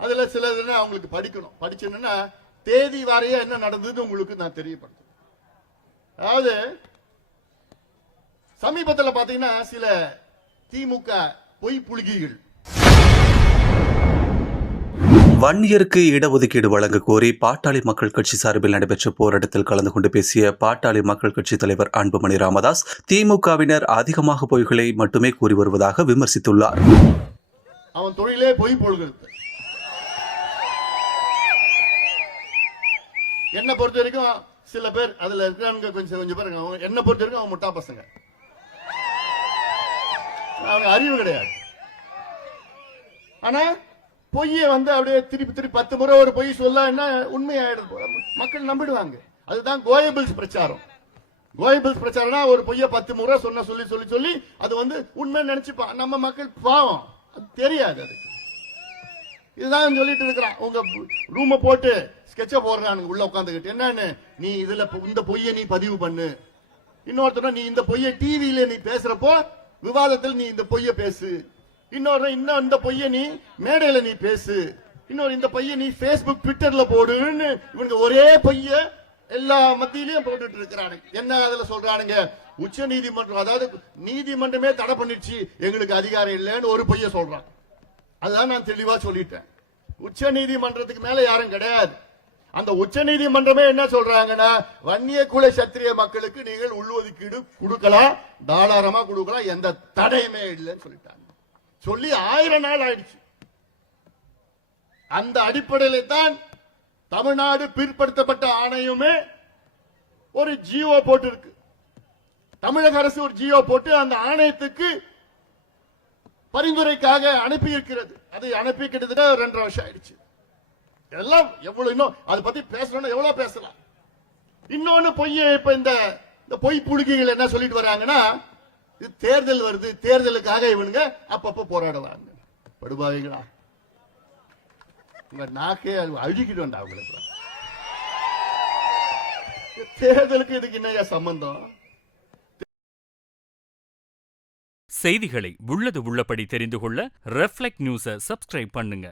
அதுல சிலது அவங்களுக்கு படிக்கணும். படிச்சேன்னா தேதி வாரியா என்ன நடந்தது உங்களுக்கு நான் தெரியப்படுத்தும். அதாவது சமீபத்தில் பாத்தீங்கன்னா சில திமுக பொய் புலிகைகள் வன்னியருக்கு இடஒதுக்கீடு வழங்க கோரி பாட்டாளி மக்கள் கட்சி சார்பில் நடைபெற்ற போராட்டத்தில் கலந்து கொண்டு பேசிய பாட்டாளி மக்கள் கட்சி தலைவர் அன்புமணி ராமதாஸ் திமுகவினர் அதிகமாக பொய்களை மட்டுமே கூறி வருவதாக விமர்சித்துள்ளார். அவன் தொழிலே பொய் பொழுகிறது. என்ன பொறுத்த வரைக்கும் சில பேர் அதுல இருக்காங்க, கொஞ்சம் பேருங்க. என்ன பொறுத்த வரைக்கும் அவன் முட்டா பசங்க, அவனுக்கு அறிவு கிடையாது. ஆனா பொய்யை அப்படியே திருப்பி 10 முறை ஒரு பொய் சொல்ல என்ன உண்மையாயிடுது, மக்கள் நம்பிடுவாங்க. அதுதான் கோயபிள்ஸ் பிரச்சாரம். கோயபிள்ஸ் பிரச்சாரம்னா ஒரு பொய்யை 10 முறை சொல்லி அது உண்மை நினைச்சுப்பான். நம்ம மக்கள் பாவம், அது தெரியாது. அது இதுதான் சொல்லிட்டு இருக்கிறான். உங்க ரூம போட்டு ஸ்கெட்ச போடுறானுங்க உள்ள உட்காந்துக்கிட்டு. என்னன்னு, நீ இதுல இந்த பொய்யை நீ பதிவு பண்ணு. இன்னொருத்தர், நீ இந்த பொய்யை டிவியில நீ பேசுறப்போ விவாதத்தில் நீ இந்த பொய்யை பேசு. இன்னும் இந்த பொய்யை நீ மேடையில நீ பேசு. இன்னொரு இந்த பொய்யை நீ பேஸ்புக் ட்விட்டர்ல போடுன்னு இவனுக்கு ஒரே பொய்ய எல்லா மத்தியிலையும் போட்டுட்டு இருக்கிறானுங்க. என்ன அதுல சொல்றானுங்க, உச்ச நீதிமன்றம், அதாவது நீதிமன்றமே தடை பண்ணிடுச்சு, எங்களுக்கு அதிகாரம் இல்லைன்னு ஒரு பொய்ய சொல்றான். அதுதான் நான் தெளிவா சொல்லிட்டேன். உச்ச நீதிமன்றத்துக்கு மேல யாரும் கிடையாது. அந்த உச்ச நீதிமன்றமே என்ன சொல்றாங்கன்னா, வன்னிய குல சத்திரிய மக்களுக்கு நீங்கள் உள்ஒதுக்கீடு கொடுக்கலாம், தாராளமா கொடுக்கலாம், எந்த தடையுமே இல்லைன்னு சொல்லிட்டாங்க. சொல்லி 1000 நாள் ஆயிடுச்சு. அந்த அடிப்படையில் தான் தமிழ்நாடு பிற்படுத்தப்பட்ட ஆணையமே ஒரு ஜியோ போட்டு இருக்கு. தமிழக அரசு ஒரு ஜியோ போட்டு அந்த ஆணையத்துக்கு பரிந்துரைக்காக அனுப்பி இருக்கிறது. அதை அனுப்பி கிட்டத்தட்ட 2.5 வருஷம் ஆயிடுச்சு. எல்லாம் எவ்வளவு, இன்னும் அதை பத்தி பேசணும்னா எவ்வளவு பேசலாம். இன்னொன்னு பொய்ய, இப்ப இந்த பொய் புழுகிகள் என்ன சொல்லிட்டு வர்றாங்கன்னா, இது தேர்தல் வருது, தேர்தலுக்காக இவனுங்க அப்பப்ப போராடுவாங்க. படுபாவிகளா, உங்க நாக்கே அழுகிட்டு வந்தா அவங்களுக்கு. தேர்தலுக்கு இதுக்கு என்ன சம்பந்தம்? செய்திகளை உள்ளது உள்ளபடி தெரிந்து கொள்ள ரெஃப்ளெக்ட் நியூஸை சப்ஸ்கிரைப் பண்ணுங்க.